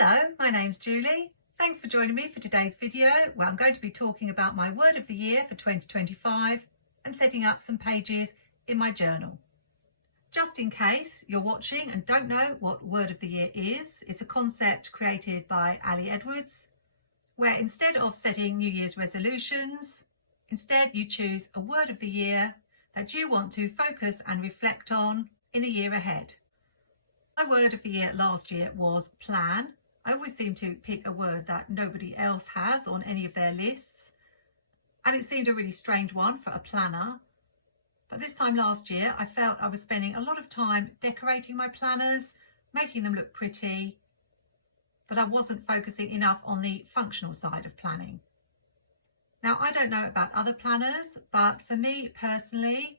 Hello, my name's Julie. Thanks for joining me for today's video where I'm going to be talking about my word of the year for 2025 and setting up some pages in my journal. Just in case you're watching and don't know what word of the year is, it's a concept created by Ali Edwards where instead of setting New Year's resolutions, instead you choose a word of the year that you want to focus and reflect on in the year ahead. My word of the year last year was plan. I always seem to pick a word that nobody else has on any of their lists, and it seemed a really strange one for a planner. But this time last year, I felt I was spending a lot of time decorating my planners, making them look pretty, but I wasn't focusing enough on the functional side of planning. Now, I don't know about other planners, but for me personally,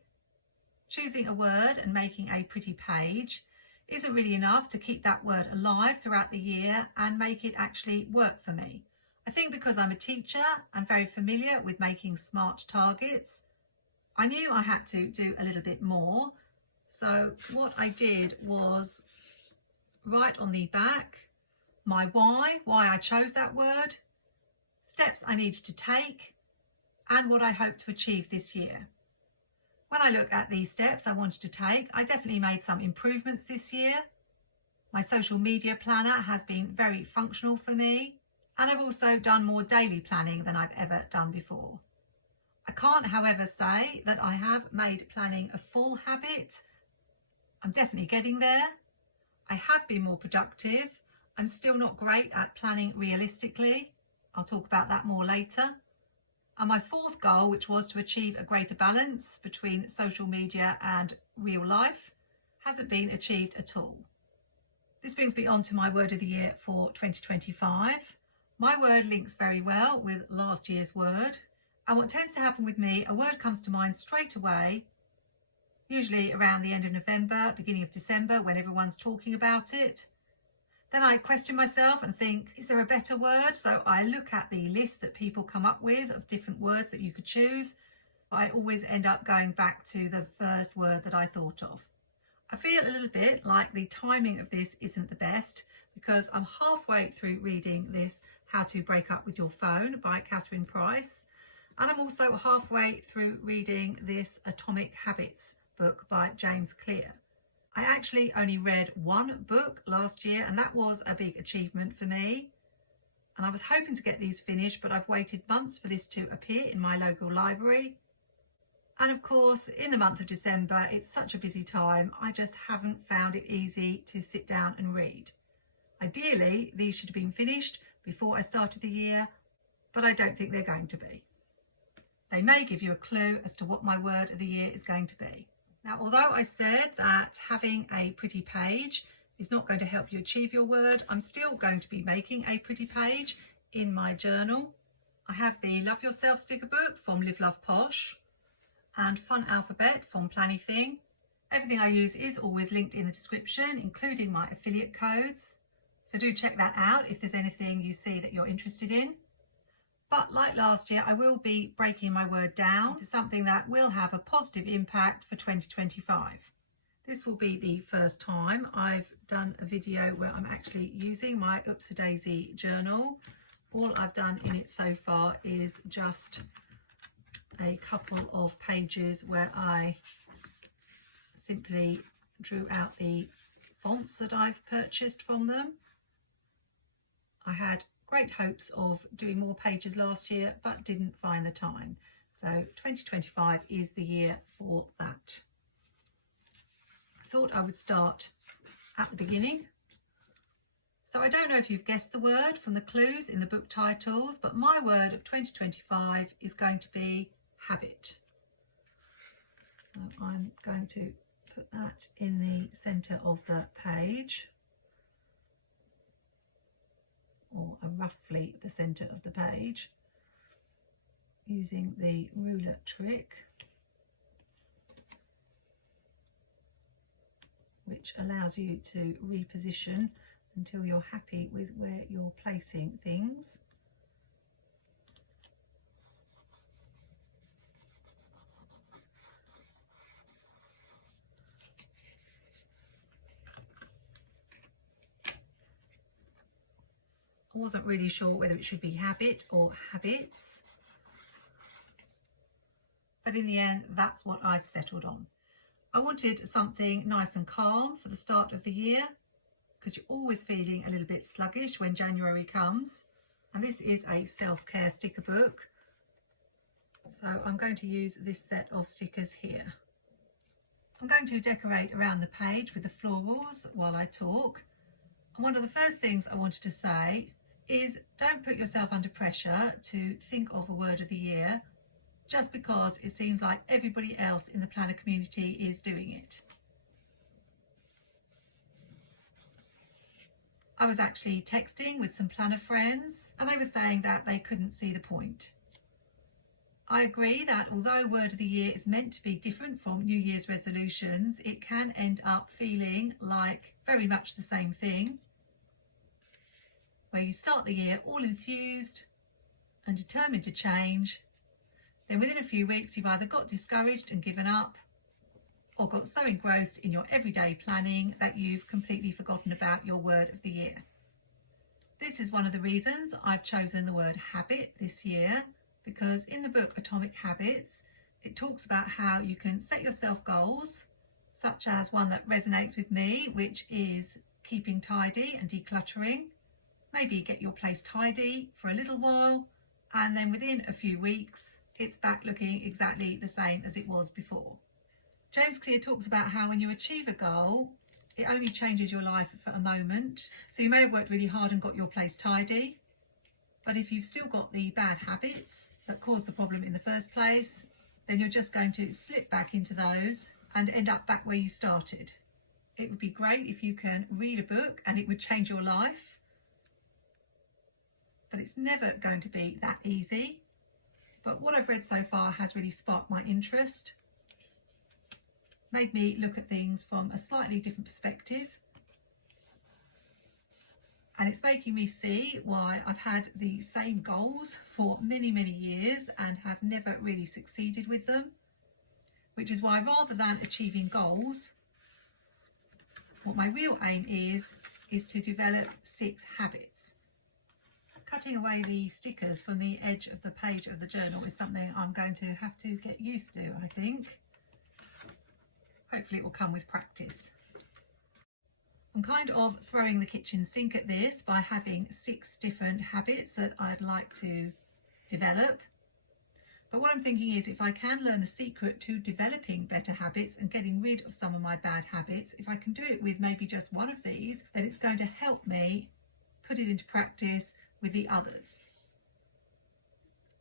choosing a word and making a pretty page isn't really enough to keep that word alive throughout the year and make it actually work for me. I think because I'm a teacher and very familiar with making smart targets, I knew I had to do a little bit more. So what I did was write on the back my why I chose that word, steps I needed to take, and what I hope to achieve this year. When I look at these steps I wanted to take, I definitely made some improvements this year. My social media planner has been very functional for me, and I've also done more daily planning than I've ever done before. I can't, however, say that I have made planning a full habit. I'm definitely getting there. I have been more productive. I'm still not great at planning realistically. I'll talk about that more later. And my fourth goal, which was to achieve a greater balance between social media and real life, hasn't been achieved at all. This brings me on to my word of the year for 2025. My word links very well with last year's word. And what tends to happen with me, a word comes to mind straight away, usually around the end of November, beginning of December, when everyone's talking about it. Then I question myself and think, is there a better word? So I look at the list that people come up with of different words that you could choose. I always end up going back to the first word that I thought of. I feel a little bit like the timing of this isn't the best because I'm halfway through reading this How to Break Up With Your Phone by Catherine Price. And I'm also halfway through reading this Atomic Habits book by James Clear. I actually only read one book last year, and that was a big achievement for me. And I was hoping to get these finished, but I've waited months for this to appear in my local library. And of course, in the month of December, it's such a busy time, I just haven't found it easy to sit down and read. Ideally, these should have been finished before I started the year, but I don't think they're going to be. They may give you a clue as to what my word of the year is going to be. Now, although I said that having a pretty page is not going to help you achieve your word, I'm still going to be making a pretty page in my journal. I have the Love Yourself sticker book from liveloveposh and Fun Alphabet from planwithme. Everything I use is always linked in the description, including my affiliate codes. So do check that out if there's anything you see that you're interested in. But like last year, I will be breaking my word down to something that will have a positive impact for 2025. This will be the first time I've done a video where I'm actually using my Oops-a-Daisy journal. All I've done in it so far is just a couple of pages where I simply drew out the fonts that I've purchased from them. I had great hopes of doing more pages last year, but didn't find the time. So 2025 is the year for that. I thought I would start at the beginning. So I don't know if you've guessed the word from the clues in the book titles, but my word of 2025 is going to be habit. So I'm going to put that in the centre of the page, or roughly the centre of the page, using the ruler trick, which allows you to reposition until you're happy with where you're placing things. wasn't really sure whether it should be habit or habits, but in the end that's what I've settled on. I wanted something nice and calm for the start of the year, because you're always feeling a little bit sluggish when January comes. And this is a self-care sticker book, so I'm going to use this set of stickers here. I'm going to decorate around the page with the florals while I talk. And one of the first things I wanted to say is, don't put yourself under pressure to think of a word of the year just because it seems like everybody else in the planner community is doing it. I was actually texting with some planner friends and they were saying that they couldn't see the point. I agree that although word of the year is meant to be different from New Year's resolutions, it can end up feeling like very much the same thing, where you start the year all enthused and determined to change, then within a few weeks you've either got discouraged and given up, or got so engrossed in your everyday planning that you've completely forgotten about your word of the year. This is one of the reasons I've chosen the word habit this year, because in the book Atomic Habits, it talks about how you can set yourself goals, such as one that resonates with me, which is keeping tidy and decluttering. Maybe get your place tidy for a little while, and then within a few weeks, it's back looking exactly the same as it was before. James Clear talks about how when you achieve a goal, it only changes your life for a moment. So you may have worked really hard and got your place tidy, but if you've still got the bad habits that caused the problem in the first place, then you're just going to slip back into those and end up back where you started. It would be great if you can read a book and it would change your life, but it's never going to be that easy. But what I've read so far has really sparked my interest, made me look at things from a slightly different perspective, and it's making me see why I've had the same goals for many years and have never really succeeded with them, which is why rather than achieving goals, what my real aim is to develop 6 habits. Cutting away the stickers from the edge of the page of the journal is something I'm going to have to get used to, I think. Hopefully it will come with practice. I'm kind of throwing the kitchen sink at this by having 6 different habits that I'd like to develop. But what I'm thinking is, if I can learn the secret to developing better habits and getting rid of some of my bad habits, if I can do it with maybe just one of these, then it's going to help me put it into practice with the others.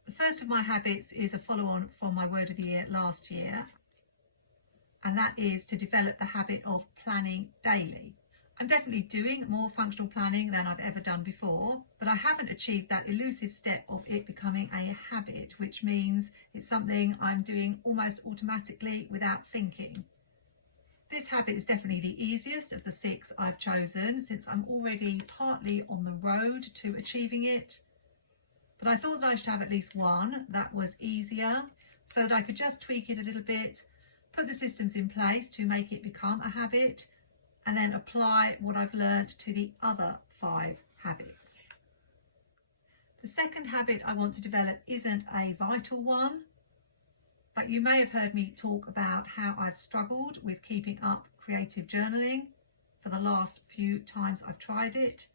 The first of my habits is a follow-on from my word of the year last year, and that is to develop the habit of planning daily. I'm definitely doing more functional planning than I've ever done before, but I haven't achieved that elusive step of it becoming a habit, which means it's something I'm doing almost automatically without thinking. This habit is definitely the easiest of the 6 I've chosen, since I'm already partly on the road to achieving it. But I thought that I should have at least one that was easier, so that I could just tweak it a little bit, put the systems in place to make it become a habit, and then apply what I've learned to the other 5 habits. The second habit I want to develop isn't a vital one, but you may have heard me talk about how I've struggled with keeping up creative journaling for the last few times I've tried it.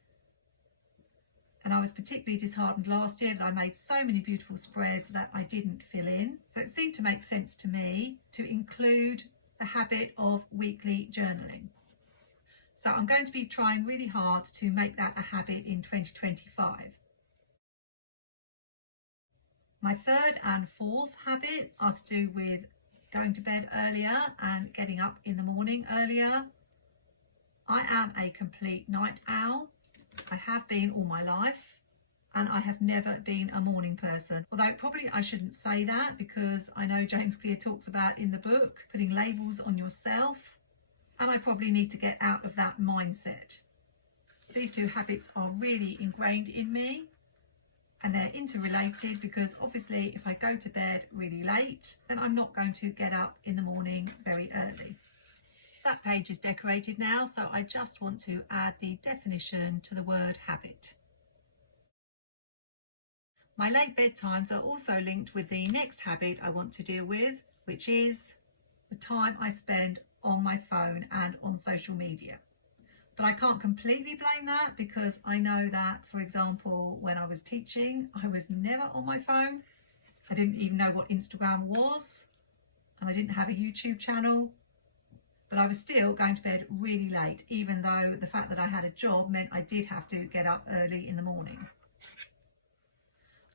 And I was particularly disheartened last year that I made so many beautiful spreads that I didn't fill in. So it seemed to make sense to me to include the habit of weekly journaling. So I'm going to be trying really hard to make that a habit in 2025. My third and fourth habits are to do with going to bed earlier and getting up in the morning earlier. I am a complete night owl. I have been all my life, and I have never been a morning person. Although probably I shouldn't say that, because I know James Clear talks about in the book putting labels on yourself, and I probably need to get out of that mindset. These 2 habits are really ingrained in me, and they're interrelated, because obviously if I go to bed really late, then I'm not going to get up in the morning very early. That page is decorated now, so I just want to add the definition to the word habit. My late bedtimes are also linked with the next habit I want to deal with, which is the time I spend on my phone and on social media. But I can't completely blame that, because I know that, for example, when I was teaching, I was never on my phone. I didn't even know what Instagram was, and I didn't have a YouTube channel. But I was still going to bed really late, even though the fact that I had a job meant I did have to get up early in the morning.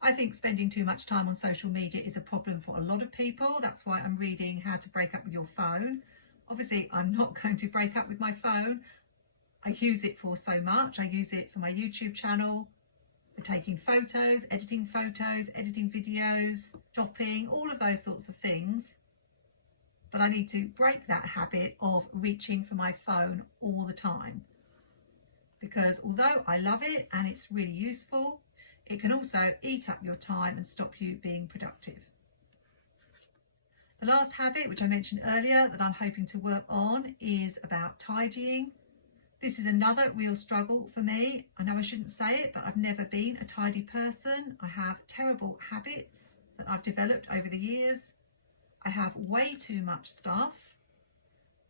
I think spending too much time on social media is a problem for a lot of people. That's why I'm reading How to Break Up with Your Phone. Obviously, I'm not going to break up with my phone. I use it for so much. I use it for my YouTube channel, for taking photos, editing videos, shopping, all of those sorts of things. But I need to break that habit of reaching for my phone all the time. Because although I love it and it's really useful, it can also eat up your time and stop you being productive. The last habit, which I mentioned earlier, that I'm hoping to work on is about tidying. This is another real struggle for me. I know I shouldn't say it, but I've never been a tidy person. I have terrible habits that I've developed over the years. I have way too much stuff,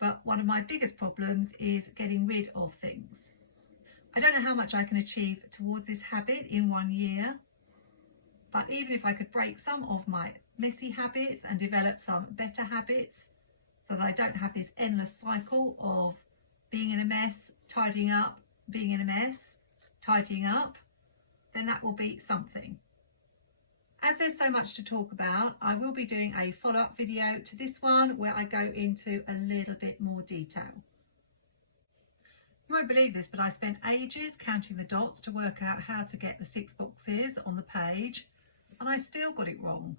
but one of my biggest problems is getting rid of things. I don't know how much I can achieve towards this habit in 1 year, but even if I could break some of my messy habits and develop some better habits so that I don't have this endless cycle of being in a mess, tidying up, being in a mess, tidying up, then that will be something. As there's so much to talk about, I will be doing a follow-up video to this one where I go into a little bit more detail. You won't believe this, but I spent ages counting the dots to work out how to get the 6 boxes on the page, and I still got it wrong.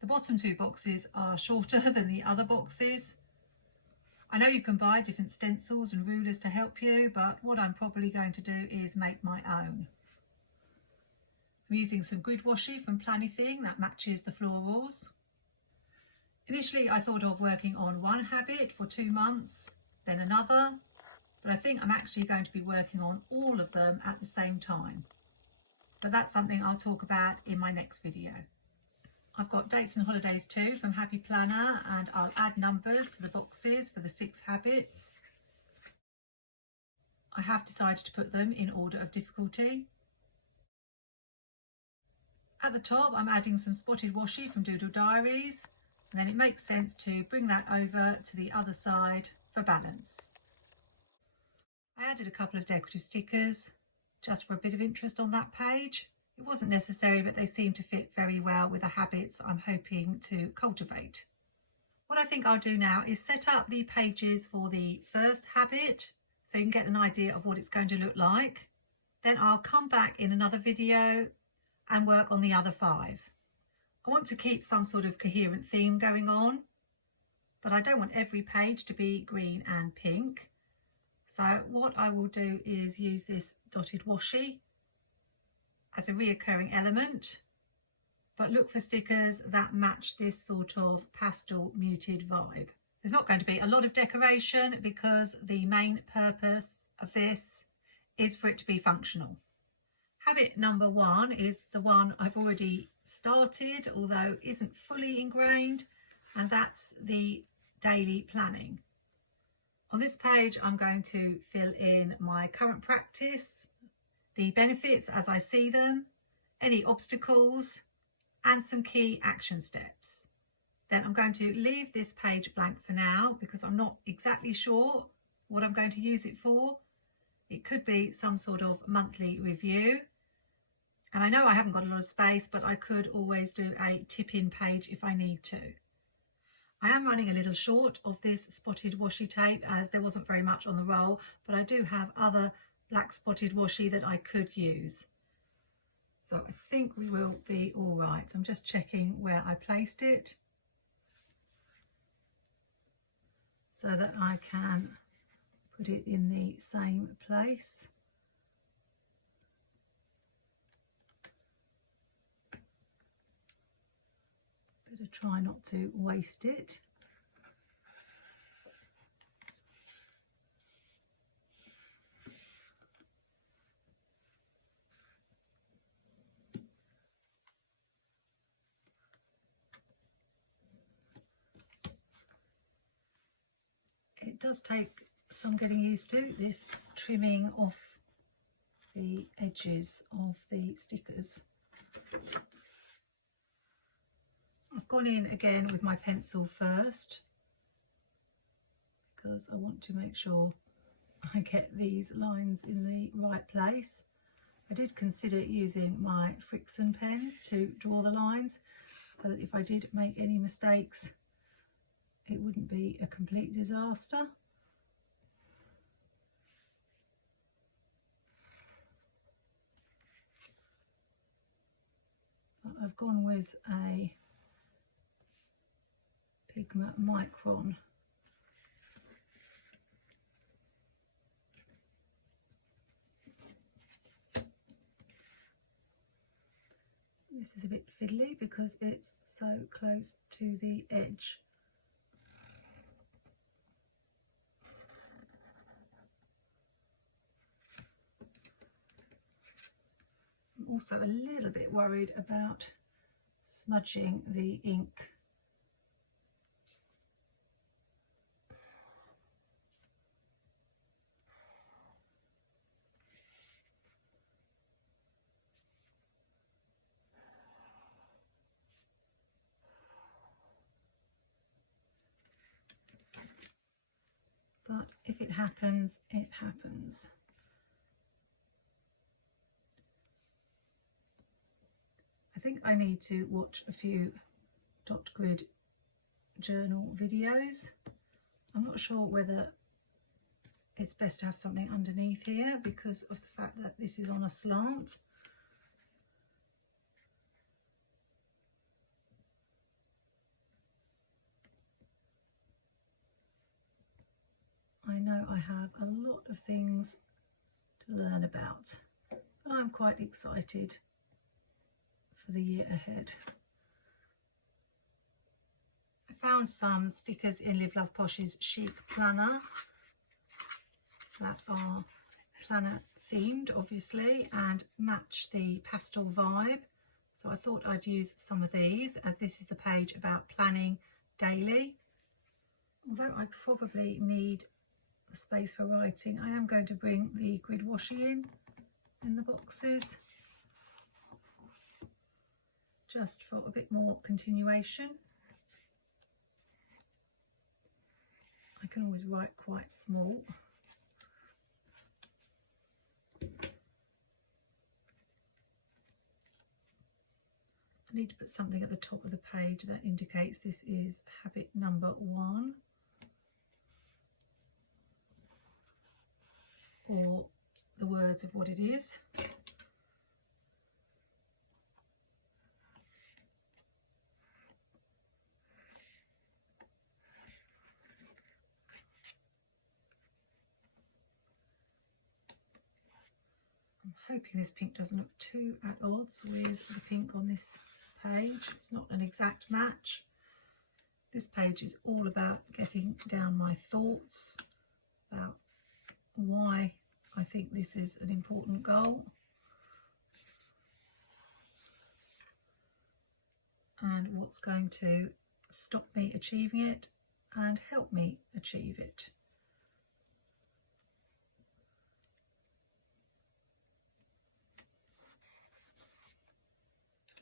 The bottom 2 boxes are shorter than the other boxes. I know you can buy different stencils and rulers to help you, but what I'm probably going to do is make my own. I'm using some grid washi from Planwithme that matches the florals. Initially I thought of working on one habit for 2 months, then another, but I think I'm actually going to be working on all of them at the same time. But that's something I'll talk about in my next video. I've got dates and holidays too from Happy Planner, and I'll add numbers to the boxes for the 6 habits. I have decided to put them in order of difficulty. At the top I'm adding some spotted washi from Doodle Diaries, and then it makes sense to bring that over to the other side for balance. I added a couple of decorative stickers just for a bit of interest on that page. It wasn't necessary, but they seem to fit very well with the habits I'm hoping to cultivate. What I think I'll do now is set up the pages for the first habit so you can get an idea of what it's going to look like. Then I'll come back in another video and work on the other 5. I want to keep some sort of coherent theme going on, but I don't want every page to be green and pink. So what I will do is use this dotted washi as a reoccurring element, but look for stickers that match this sort of pastel muted vibe. There's not going to be a lot of decoration because the main purpose of this is for it to be functional. Habit number 1 is the one I've already started, although isn't fully ingrained, and that's the daily planning. On this page I'm going to fill in my current practice, the benefits as I see them, any obstacles, and some key action steps. Then I'm going to leave this page blank for now because I'm not exactly sure what I'm going to use it for. It could be some sort of monthly review. And I know I haven't got a lot of space, but I could always do a tip-in page if I need to. I am running a little short of this spotted washi tape as there wasn't very much on the roll, but I do have other black spotted washi that I could use. So I think we will be all right. I'm just checking where I placed it so that I can put it in the same place. Better try not to waste it. does take some getting used to, this trimming off the edges of the stickers. I've gone in again with my pencil first because I want to make sure I get these lines in the right place. I did consider using my Friction pens to draw the lines so that if I did make any mistakes it wouldn't be a complete disaster. But I've gone with a Pigma Micron. This is a bit fiddly because it's so close to the edge. I'm also a little bit worried about smudging the ink. But if it happens, it happens. I think I need to watch a few dot grid journal videos. I'm not sure whether it's best to have something underneath here because of the fact that this is on a slant. I know I have a lot of things to learn about, but I'm quite excited for the year ahead. I found some stickers in Live Love Posh's Chic Planner that are planner themed, obviously, and match the pastel vibe. So I thought I'd use some of these, as this is the page about planning daily. Although I probably need the space for writing, I am going to bring the grid washi in the boxes, just for a bit more continuation. I can always write quite small. I need to put something at the top of the page that indicates this is habit number 1, or the words of what it is. I'm hoping this pink doesn't look too at odds with the pink on this page. It's not an exact match. This page is all about getting down my thoughts about why I think this is an important goal and what's going to stop me achieving it and help me achieve it.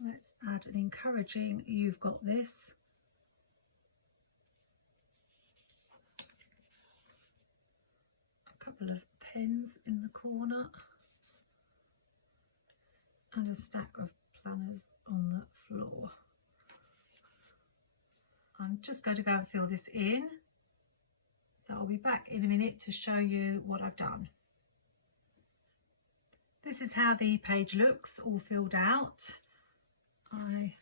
Let's add an encouraging "you've got this." A couple of pens in the corner and a stack of planners on the floor. I'm just going to go and fill this in, so I'll be back in a minute to show you what I've done. This is how the page looks all filled out. I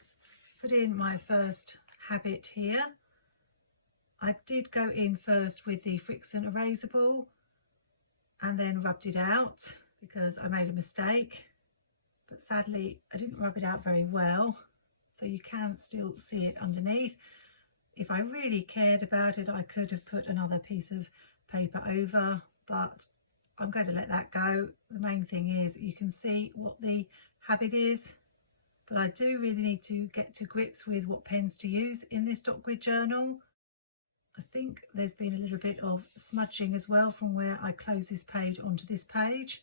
put in my first habit here. I did go in first with the Friction erasable and then rubbed it out because I made a mistake, but sadly I didn't rub it out very well, so you can still see it underneath. If I really cared about it, I could have put another piece of paper over, but I'm going to let that go. The main thing is you can see what the habit is, but I do really need to get to grips with what pens to use in this dot grid journal. I think there's been a little bit of smudging as well from where I close this page onto this page.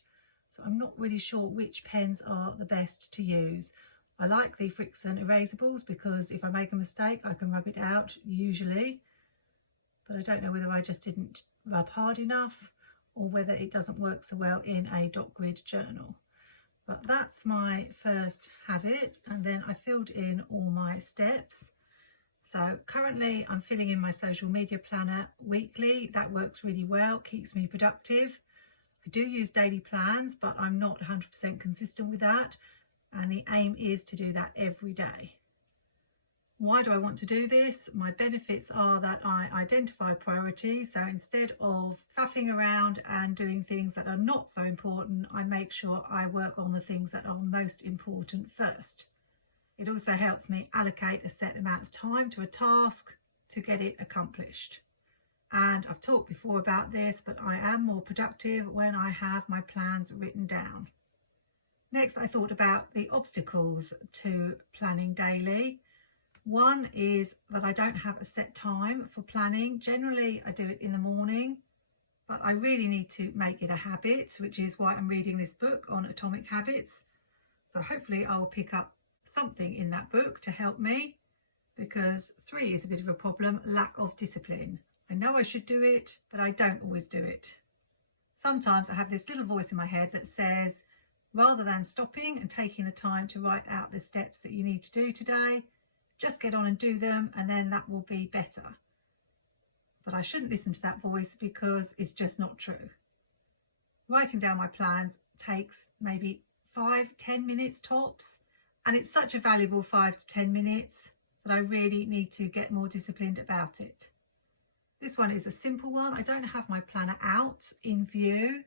So I'm not really sure which pens are the best to use. I like the Friction erasables because if I make a mistake I can rub it out usually. But I don't know whether I just didn't rub hard enough or whether it doesn't work so well in a dot grid journal. But that's my first habit, and then I filled in all my steps. So currently I'm filling in my social media planner weekly. That works really well, keeps me productive. I do use daily plans, but I'm not 100% consistent with that. And the aim is to do that every day. Why do I want to do this? My benefits are that I identify priorities. So instead of faffing around and doing things that are not so important, I make sure I work on the things that are most important first. It also helps me allocate a set amount of time to a task to get it accomplished. And I've talked before about this, but I am more productive when I have my plans written down. Next, I thought about the obstacles to planning daily. One is that I don't have a set time for planning. Generally, I do it in the morning, but I really need to make it a habit, which is why I'm reading this book on atomic habits. So hopefully I will pick up something in that book to help me, because 3 is a bit of a problem, lack of discipline. I know I should do it, but I don't always do it. Sometimes I have this little voice in my head that says, rather than stopping and taking the time to write out the steps that you need to do today, just get on and do them, and then that will be better. But I shouldn't listen to that voice because it's just not true. Writing down my plans takes maybe 5-10 minutes tops, and it's such a valuable 5 to 10 minutes that I really need to get more disciplined about it. This one is a simple one. I don't have my planner out in view,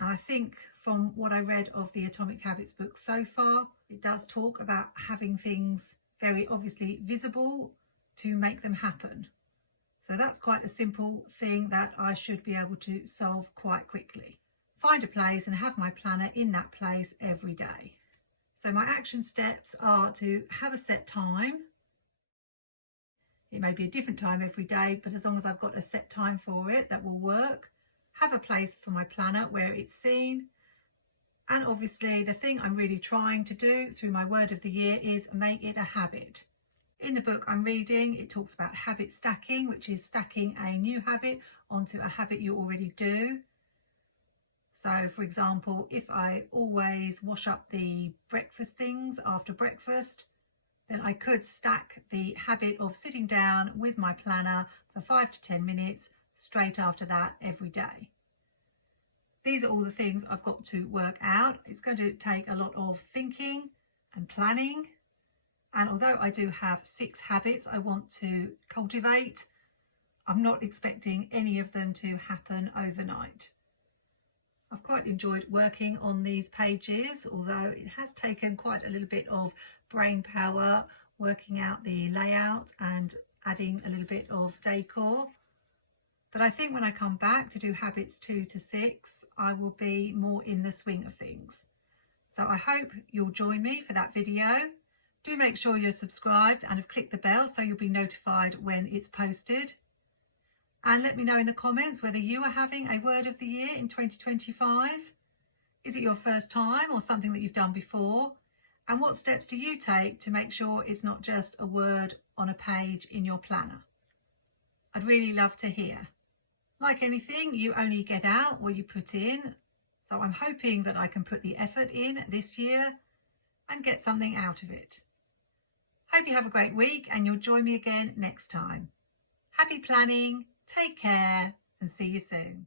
and I think from what I read of the Atomic Habits book so far, it does talk about having things very obviously visible to make them happen. So that's quite a simple thing that I should be able to solve quite quickly. Find a place and have my planner in that place every day. So my action steps are to have a set time. It may be a different time every day, but as long as I've got a set time for it, that will work. Have a place for my planner where it's seen. And obviously the thing I'm really trying to do through my word of the year is make it a habit. In the book I'm reading, it talks about habit stacking, which is stacking a new habit onto a habit you already do. So for example, if I always wash up the breakfast things after breakfast, then I could stack the habit of sitting down with my planner for 5 to 10 minutes straight after that every day. These are all the things I've got to work out. It's going to take a lot of thinking and planning. And although I do have 6 habits I want to cultivate, I'm not expecting any of them to happen overnight. I've quite enjoyed working on these pages, although it has taken quite a little bit of brain power working out the layout and adding a little bit of decor. But I think when I come back to do habits 2 to 6, I will be more in the swing of things. So I hope you'll join me for that video. Do make sure you're subscribed and have clicked the bell so you'll be notified when it's posted. And let me know in the comments whether you are having a word of the year in 2025. Is it your first time or something that you've done before? And what steps do you take to make sure it's not just a word on a page in your planner? I'd really love to hear. Like anything, you only get out what you put in. So I'm hoping that I can put the effort in this year and get something out of it. Hope you have a great week and you'll join me again next time. Happy planning, take care and see you soon.